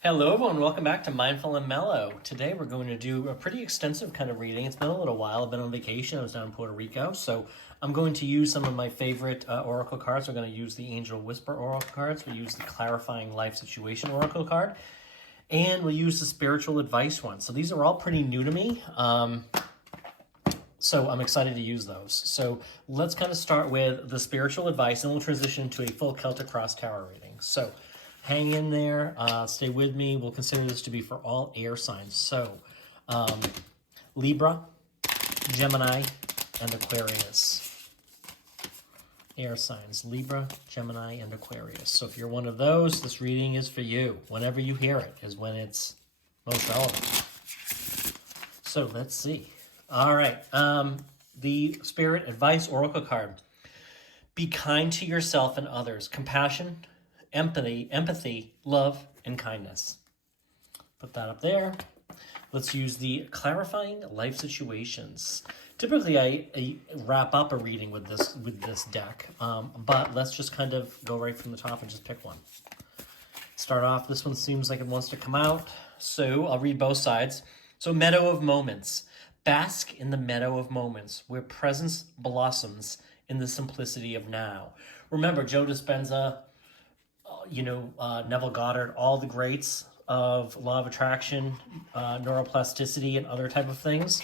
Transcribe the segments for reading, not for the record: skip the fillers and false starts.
Hello everyone, welcome back to Mindful and Mellow. Today we're going to do a pretty extensive kind of reading. It's been a little while. I've been on vacation. I was down in Puerto Rico. So I'm going to use some of my favorite oracle cards. We're going to use the Angel Whisper oracle cards. We'll use the Clarifying Life Situation oracle card. And we'll use the Spiritual Advice one. So these are all pretty new to me. So I'm excited to use those. So let's kind of start with the Spiritual Advice and we'll transition to a full Celtic Cross Tarot reading. So hang in there, stay with me. We'll consider this to be for all air signs. So, Libra, Gemini, and Aquarius. Air signs, Libra, Gemini, and Aquarius. So if you're one of those, this reading is for you. Whenever you hear it is when it's most relevant. So let's see. All right, the Spirit Advice Oracle card. Be kind to yourself and others. Compassion, empathy, love, and kindness. Put that up there. Let's use the Clarifying Life Situations. Typically, I wrap up a reading with this deck, but let's just kind of go right from the top and just pick one. Start off, this one seems like it wants to come out, so I'll read both sides. So, Meadow of Moments. Bask in the meadow of moments where presence blossoms in the simplicity of now. Remember, Joe Dispenza, Neville Goddard, all the greats of law of attraction, neuroplasticity, and other type of things.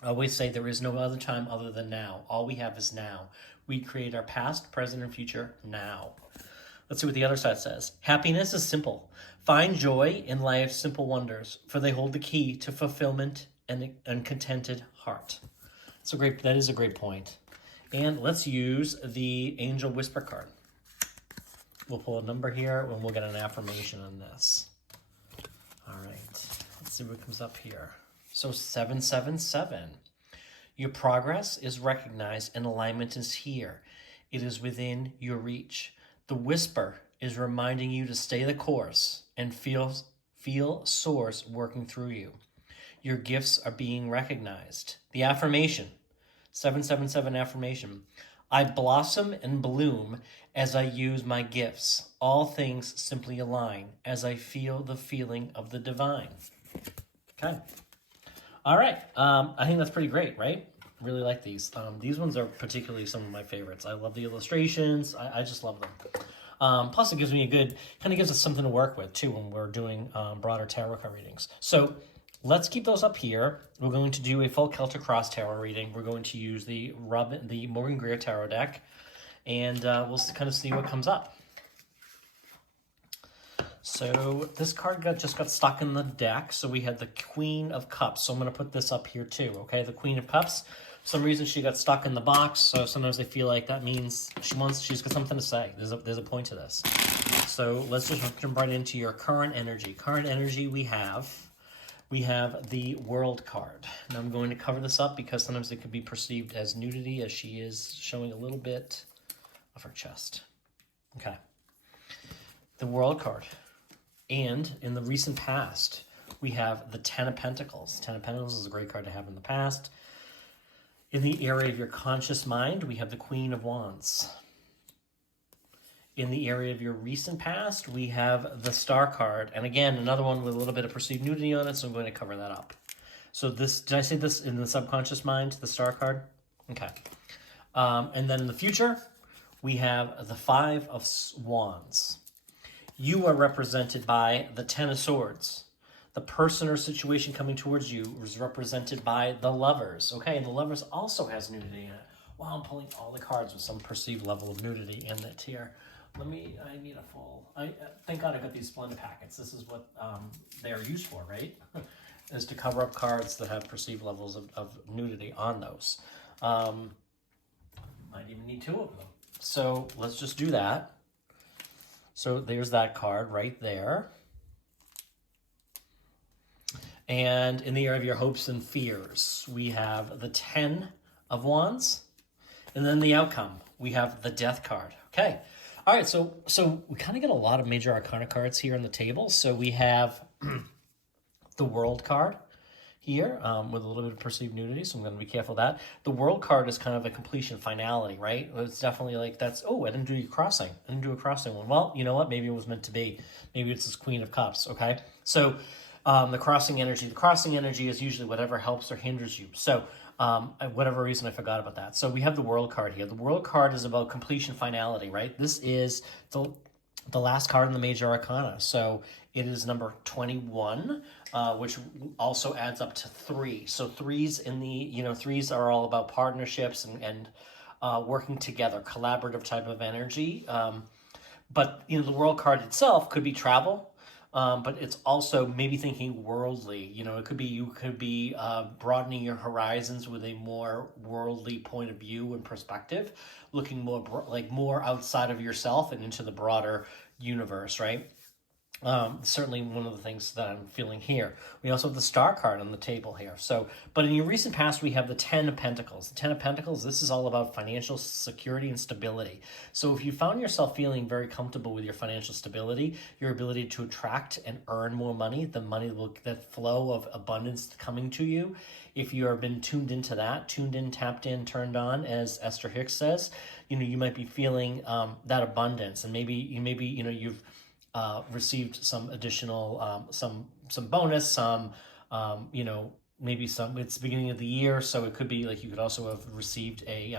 I always say there is no other time other than now. All we have is now. We create our past, present, and future now. Let's see what the other side says. Happiness is simple. Find joy in life's simple wonders, for they hold the key to fulfillment and contented heart. That is a great point. And let's use the Angel Whisper card. We'll pull a number here and we'll get an affirmation on this. All right, let's see what comes up here. So 777. Your progress is recognized and alignment is here. It is within your reach. The whisper is reminding you to stay the course and feel source working through you. Your gifts are being recognized. The affirmation, 777 affirmation. I blossom and bloom as I use my gifts. All things simply align as I feel the feeling of the divine. Okay. All right. I think that's pretty great, right? Really like these. These ones are particularly some of my favorites. I love the illustrations. I just love them. Plus, it gives me gives us something to work with, too, when we're doing broader tarot card readings. So let's keep those up here. We're going to do a full Celtic Cross Tarot reading. We're going to use the Morgan Greer Tarot deck, and we'll kind of see what comes up. So this card just got stuck in the deck. So we had the Queen of Cups. So I'm going to put this up here too, okay? The Queen of Cups. For some reason she got stuck in the box. So sometimes I feel like that means she's got something to say. There's a point to this. So let's just jump right into your current energy. Current energy we have the World card. Now I'm going to cover this up because sometimes it could be perceived as nudity, as she is showing a little bit of her chest. Okay. The World card. And in the recent past, we have the Ten of Pentacles. Ten of Pentacles is a great card to have in the past. In the area of your conscious mind, we have the Queen of Wands. In the area of your recent past, we have the Star card. And again, another one with a little bit of perceived nudity on it, so I'm going to cover that up. So did I say this in the subconscious mind, the Star card? Okay. And then in the future, we have the Five of Wands. You are represented by the Ten of Swords. The person or situation coming towards you is represented by the Lovers. Okay, and the Lovers also has nudity in it. Wow, I'm pulling all the cards with some perceived level of nudity in it here. I need a full, thank God I got these Splenda packets. This is what they're used for, right? Is to cover up cards that have perceived levels of nudity on those. Might even need two of them. So let's just do that. So there's that card right there. And in the area of your hopes and fears, we have the Ten of Wands. And then the outcome, we have the Death card. Okay. All right, so we kind of get a lot of major arcana cards here on the table. So we have the World card here with a little bit of perceived nudity, so I'm going to be careful of that. The World card is kind of a completion, finality, right? It's definitely like that's, oh, I didn't do a crossing. I didn't do a crossing one. Well, you know what? Maybe it was meant to be. Maybe it's this Queen of Cups, okay? So the crossing energy is usually whatever helps or hinders you. So whatever reason, I forgot about that. So we have the World card here. The World card is about completion, finality, right? This is the last card in the major arcana. So it is number 21, which also adds up to 3. So threes threes are all about partnerships and working together, collaborative type of energy. But the World card itself could be travel. But it's also maybe thinking worldly. It could be you could be broadening your horizons with a more worldly point of view and perspective, looking more outside of yourself and into the broader universe, right? Certainly one of the things that I'm feeling here. We also have the Star card on the table here. So, but in your recent past, we have the 10 of Pentacles. The 10 of Pentacles, this is all about financial security and stability. So if you found yourself feeling very comfortable with your financial stability, your ability to attract and earn more money, that flow of abundance coming to you, if you have been tuned into that, tuned in, tapped in, turned on, as Esther Hicks says, you might be feeling that abundance, and maybe you've received some additional, some bonus, maybe some, it's the beginning of the year, so it could be like you could also have received a,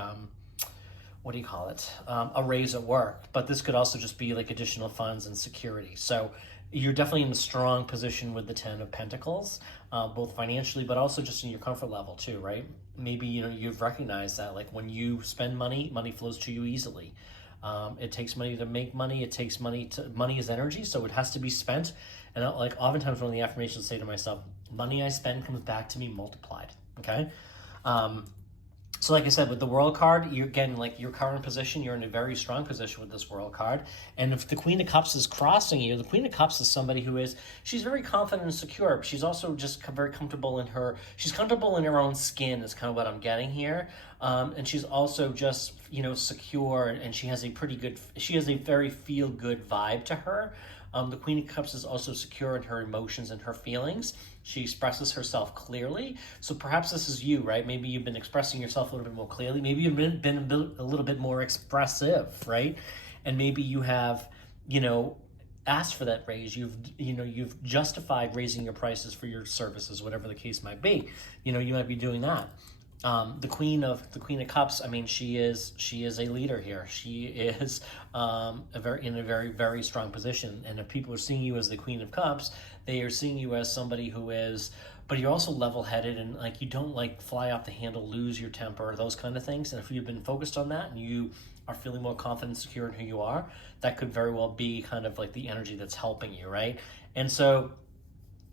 a raise at work, but this could also just be like additional funds and security. So you're definitely in a strong position with the 10 of Pentacles, both financially, but also just in your comfort level too, right? Maybe, you've recognized that like when you spend money, money flows to you easily. It takes money to make money. It takes money is energy, so it has to be spent. And oftentimes one of the affirmations I say to myself, money I spend comes back to me multiplied. Okay. So like I said, with the World card, you're getting like your current position, you're in a very strong position with this World card. And if the Queen of Cups is crossing you, the Queen of Cups is somebody she's very confident and secure, but she's also just very comfortable she's comfortable in her own skin is kind of what I'm getting here. And she's also just, secure, and she has a very feel-good vibe to her. The Queen of Cups is also secure in her emotions and her feelings. She expresses herself clearly. So perhaps this is you, right? Maybe you've been expressing yourself a little bit more clearly. Maybe you've been a little bit more expressive, right? And maybe you have, asked for that raise. You've justified raising your prices for your services, whatever the case might be. You might be doing that. The Queen of Cups, she is a leader here. She is in a very, very strong position. And if people are seeing you as the Queen of Cups, they are seeing you as somebody who is, but you're also level-headed, and like you don't like fly off the handle, lose your temper, those kind of things. And if you've been focused on that and you are feeling more confident and secure in who you are, that could very well be kind of like the energy that's helping you, right? And so,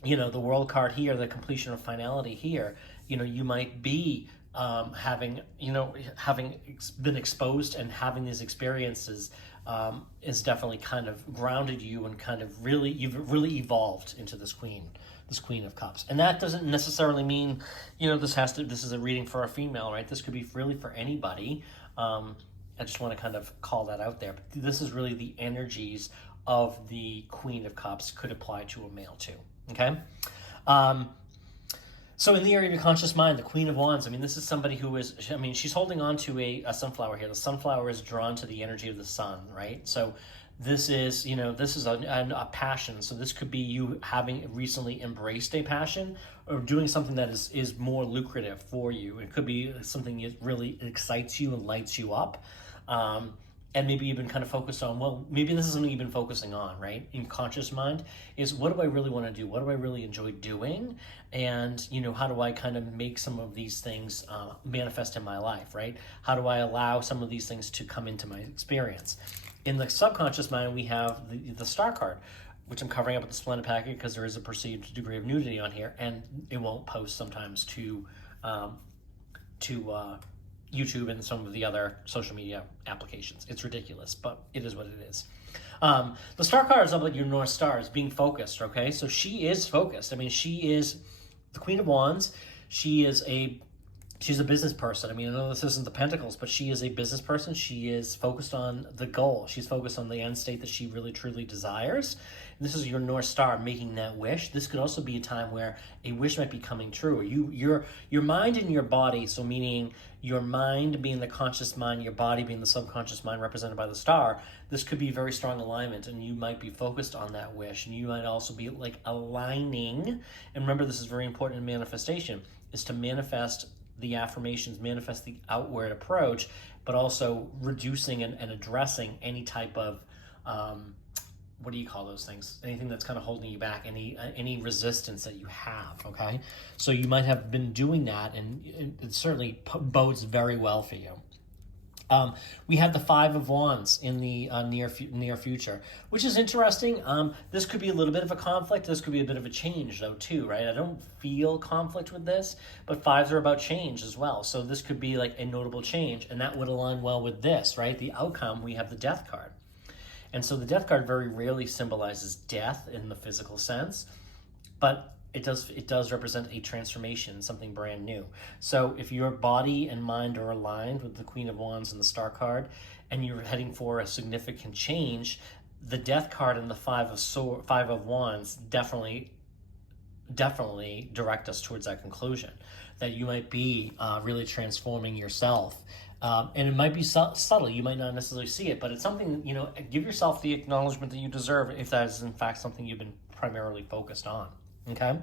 the World card here, the completion of finality here, you might be having been exposed and having these experiences is definitely kind of grounded you and kind of you've really evolved into this Queen of Cups. And that doesn't necessarily mean, this is a reading for a female, right? This could be really for anybody. I just want to kind of call that out there. But this is really the energies of the Queen of Cups could apply to a male too, okay? So in the area of your conscious mind, the Queen of Wands, this is somebody who is, she's holding on to a sunflower here. The sunflower is drawn to the energy of the sun, right? So this is, a passion. So this could be you having recently embraced a passion or doing something that is more lucrative for you. It could be something that really excites you and lights you up. And maybe you've been kind of focused on, maybe this is something you've been focusing on, right? In conscious mind is, what do I really want to do? What do I really enjoy doing? And, how do I kind of make some of these things manifest in my life, right? How do I allow some of these things to come into my experience? In the subconscious mind, we have the Star card, which I'm covering up with the Splendid packet because there is a perceived degree of nudity on here, and it won't post sometimes to YouTube and some of the other social media applications. It's ridiculous, but it is what it is. The Star card is up like your North Star, is being focused, okay? So she is focused. She is the Queen of Wands. She is She's a business person. I mean, I know this isn't the Pentacles, but she is a business person. She is focused on the goal. She's focused on the end state that she really truly desires. And this is your North Star, making that wish. This could also be a time where a wish might be coming true. Your mind and your body, so meaning your mind being the conscious mind, your body being the subconscious mind represented by the star, this could be very strong alignment, and you might be focused on that wish. And you might also be like aligning. And remember, this is very important in manifestation, is to manifest the affirmations, manifest the outward approach, but also reducing and addressing any type of, what do you call those things? Anything that's kind of holding you back, any resistance that you have, okay? So you might have been doing that, and it certainly bodes very well for you. We have the Five of Wands in the near future, which is interesting. This could be a little bit of a conflict. This could be a bit of a change, though, too, right? I don't feel conflict with this, but fives are about change as well. So this could be like a notable change, and that would align well with this, right? The outcome, we have the Death card. And so the Death card very rarely symbolizes death in the physical sense, but it does represent a transformation, something brand new. So if your body and mind are aligned with the Queen of Wands and the Star card, and you're heading for a significant change, the Death card and the Five of Wands definitely direct us towards that conclusion, that you might be really transforming yourself. And it might be subtle. You might not necessarily see it, but it's something, give yourself the acknowledgement that you deserve if that is in fact something you've been primarily focused on. Okay.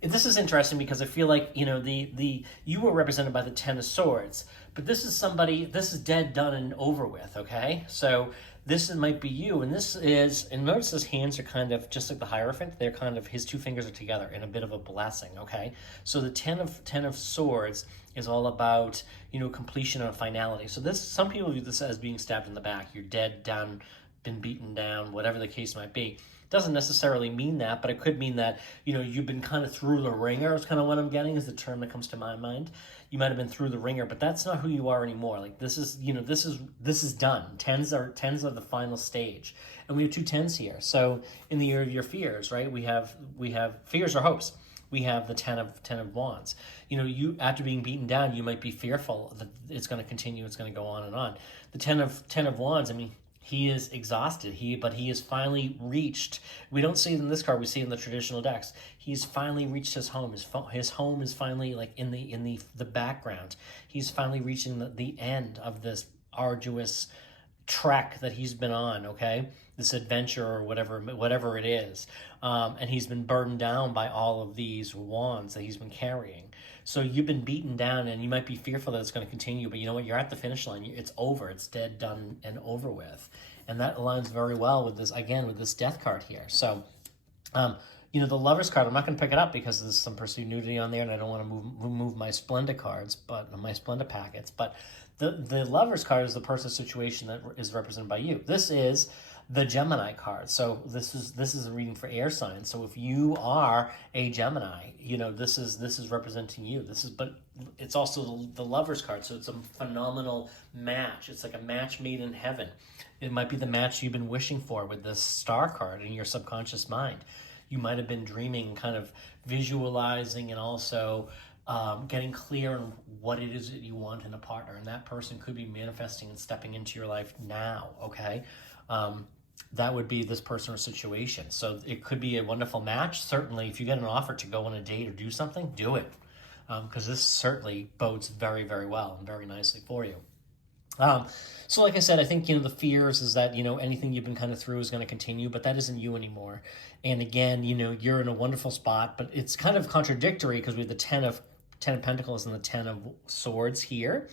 This is interesting because I feel like, you were represented by the Ten of Swords, but this is dead, done, and over with. Okay. So this might be you. And notice his hands are kind of just like the Hierophant. They're kind of, his two fingers are together in a bit of a blessing. Okay. So the Ten of Swords is all about, completion and finality. So some people view this as being stabbed in the back. You're dead, done, been beaten down, whatever the case might be. Doesn't necessarily mean that, but it could mean that, you've been kind of through the ringer is kind of what I'm getting, is the term that comes to my mind. You might have been through the ringer, but that's not who you are anymore. Like this is done. Tens are the final stage. And we have two tens here. So in the year of your fears, right? We have fears or hopes. We have the Ten of Wands. You after being beaten down, you might be fearful that it's going to continue, it's going to go on and on. The Ten of Wands, I mean, he is exhausted. But he has finally reached. We don't see it in this card. We see it in the traditional decks. He's finally reached his home. His home is finally like in the background. He's finally reaching the end of this arduous trek that he's been on. Okay, this adventure or whatever it is, and he's been burdened down by all of these wands that he's been carrying. So you've been beaten down, and you might be fearful that it's going to continue, but you know what? You're at the finish line. It's over. It's dead, done, and over with. And that aligns very well with this Death card here. So, the Lover's card, I'm not going to pick it up because there's some pursuit nudity on there, and I don't want to move my Splenda cards, but my Splenda packets. But the Lover's card is the person's situation that is represented by you. This is the Gemini card. So this is a reading for air signs. So if you are a Gemini, this is representing you. But it's also the Lover's card. So it's a phenomenal match. It's like a match made in heaven. It might be the match you've been wishing for with this Star card in your subconscious mind. You might have been dreaming, kind of visualizing, and also getting clear on what it is that you want in a partner. And that person could be manifesting and stepping into your life now, okay? That would be this person or situation. So it could be a wonderful match. Certainly, if you get an offer to go on a date or do something, do it. Because this certainly bodes very, very well and very nicely for you. So like I said, I think, the fears is that, anything you've been kind of through is going to continue, but that isn't you anymore. And again, you're in a wonderful spot, but it's kind of contradictory because we have the Ten of Pentacles and the Ten of Swords here.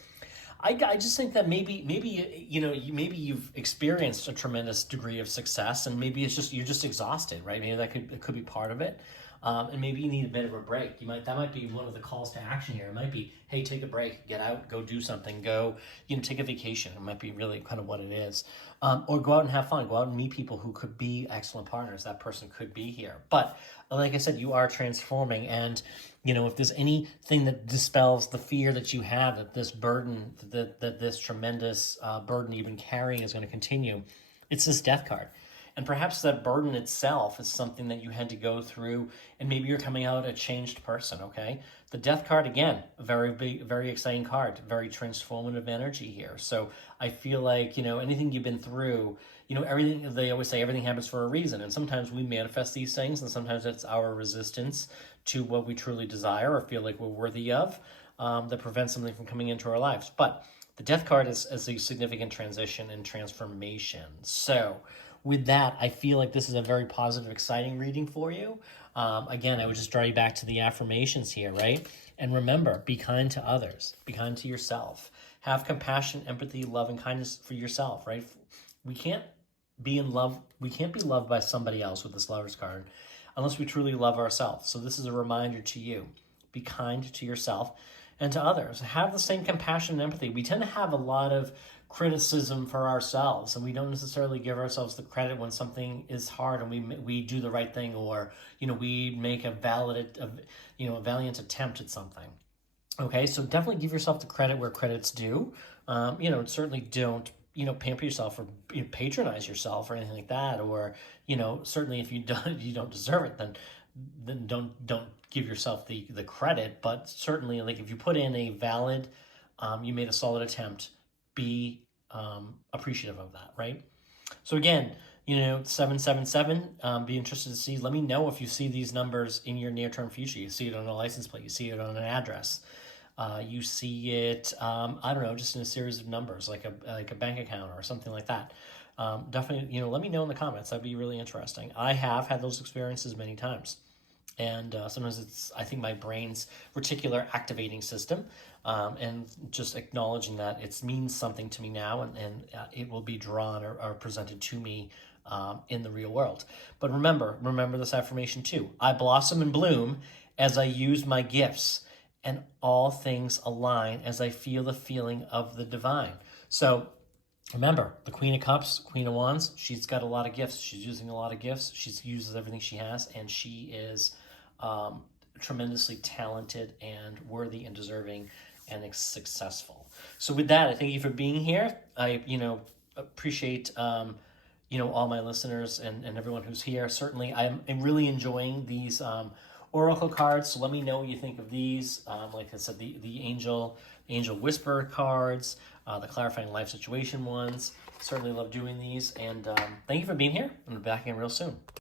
I just think that maybe you've experienced a tremendous degree of success, and maybe you're just exhausted, right? Maybe it could be part of it. And maybe you need a bit of a break. That might be one of the calls to action here. It might be, hey, take a break, get out, go do something, go, take a vacation. It might be really kind of what it is. Or go out and have fun. Go out and meet people who could be excellent partners. That person could be here. But like I said, you are transforming. And, if there's anything that dispels the fear that you have, that this burden, that this tremendous burden you've been carrying is going to continue, it's this Death card. And perhaps that burden itself is something that you had to go through, and maybe you're coming out a changed person, okay? The Death card, again, a very big, very exciting card, very transformative energy here. So I feel like, anything you've been through, everything, they always say everything happens for a reason. And sometimes we manifest these things, and sometimes it's our resistance to what we truly desire or feel like we're worthy of that prevents something from coming into our lives. But the Death card is a significant transition and transformation. So with that, I feel like this is a very positive, exciting reading for you. Again, I would just draw you back to the affirmations here, right? And remember, be kind to others. Be kind to yourself. Have compassion, empathy, love, and kindness for yourself, right? We can't be in love. We can't be loved by somebody else with this Lover's card unless we truly love ourselves. So this is a reminder to you. Be kind to yourself and to others. Have the same compassion and empathy. We tend to have a lot of criticism for ourselves, and we don't necessarily give ourselves the credit when something is hard and we do the right thing, or we make a valiant attempt at something. Okay, so definitely give yourself the credit where credit's due. Certainly don't pamper yourself or patronize yourself or anything like that, or certainly if you don't deserve it, then don't give yourself the credit. But certainly, like, if you put in a valid, you made a solid attempt, be appreciative of that, right? So again, 777, be interested to see. Let me know if you see these numbers in your near-term future. You see it on a license plate, you see it on an address, you see it, I don't know, just in a series of numbers, like a bank account or something like that. Definitely, let me know in the comments. That'd be really interesting. I have had those experiences many times. And sometimes it's, I think, my brain's reticular activating system, and just acknowledging that it means something to me now, and it will be drawn or presented to me in the real world. But remember this affirmation too. I blossom and bloom as I use my gifts, and all things align as I feel the feeling of the divine. So remember, the Queen of Cups, Queen of Wands, she's got a lot of gifts. She's using a lot of gifts. She uses everything she has, and she is tremendously talented and worthy and deserving and successful. So with that, I thank you for being here. I, appreciate, all my listeners and everyone who's here. Certainly, I'm really enjoying these oracle cards. So let me know what you think of these. Like I said, the angel whisper cards, the clarifying life situation ones. Certainly love doing these. And thank you for being here. I'm back again real soon.